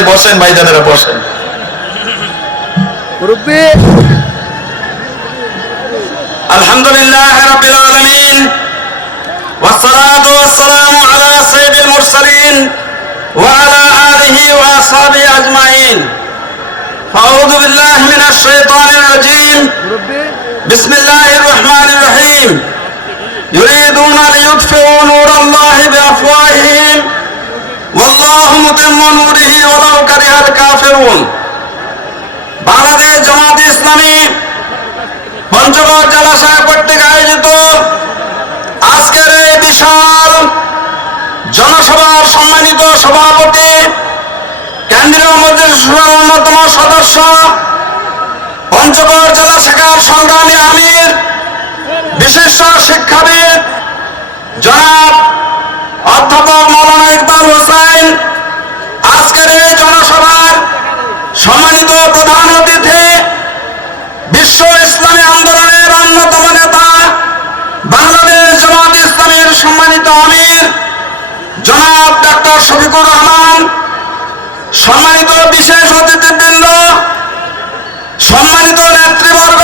ভাই বসেন ভাইজানেরা বসেন আলহামদুলিল্লাহ রাব্বিল আলামিন والصلاه والسلام على سيد المرسلين وعلى اله واصحابه اجمعين اعوذ بالله من الشيطان الرجيم بسم الله الرحمن الرحيم يريدون ليطفئوا نور الله بافواههم والله متم نوره বাংলাদেশ জামাত ইসলামী পঞ্চগড় জেলা সাহেব কর্তৃক আয়োজিত আজকের এই বিশাল জনসভার সম্মানিত সভাপতি, কেন্দ্রীয় মন্ত্রী অন্যতম সদস্য, পঞ্চগড় জেলা সংগ্রামী জনাব ডাক্তার শফিকুর রহমান সম্মানিত বিশেষ অতিথিবৃন্দ সম্মানিত নেতৃবর্গ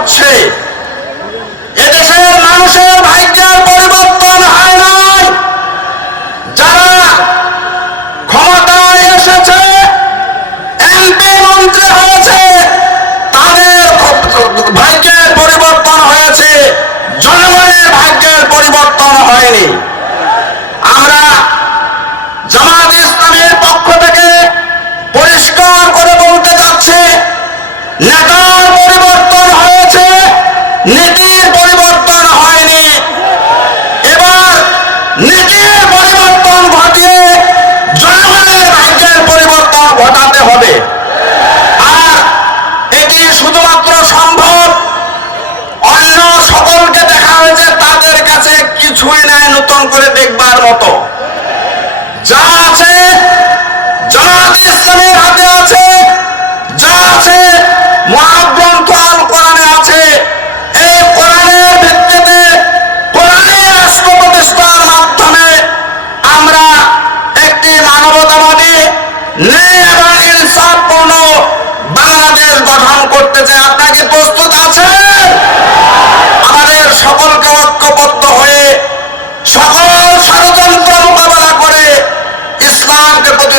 হচ্ছে এদেশের মানুষের ভাগ্যের পরিবর্তন হয় নাই। যারা ক্ষমতায় এসেছে, এমপি মন্ত্রী হয়েছে, তাদের ভাগ্যের পরিবর্তন হয়েছে। জনগণের ভাগ্যের পরিবর্তন হয়নি। আমরা জামাত ইসলামের পক্ষ থেকে পরিষ্কার করে বলতে যাচ্ছে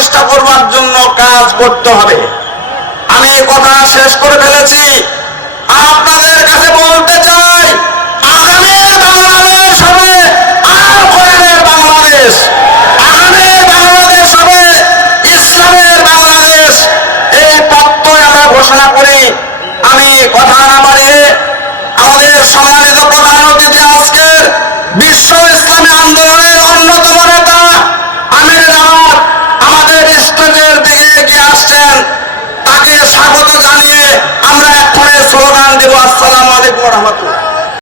প্রতিষ্ঠা করবার জন্য কাজ করতে হবে। আমি কথা শেষ করে ফেলেছি। আপনাদের কাছে বলতে চাই, আগামীর বাংলাদেশ হবে বাংলাদেশ। আগামীর বাংলাদেশ হবে ইসলামের বাংলাদেশ। এই পত্রই আমরা ঘোষণা করি। আমি কথা না বাড়িয়ে আমাদের সম্মানিত প্রধান অতিথি আজকের বিশ্ব ইসলামী আন্দোলন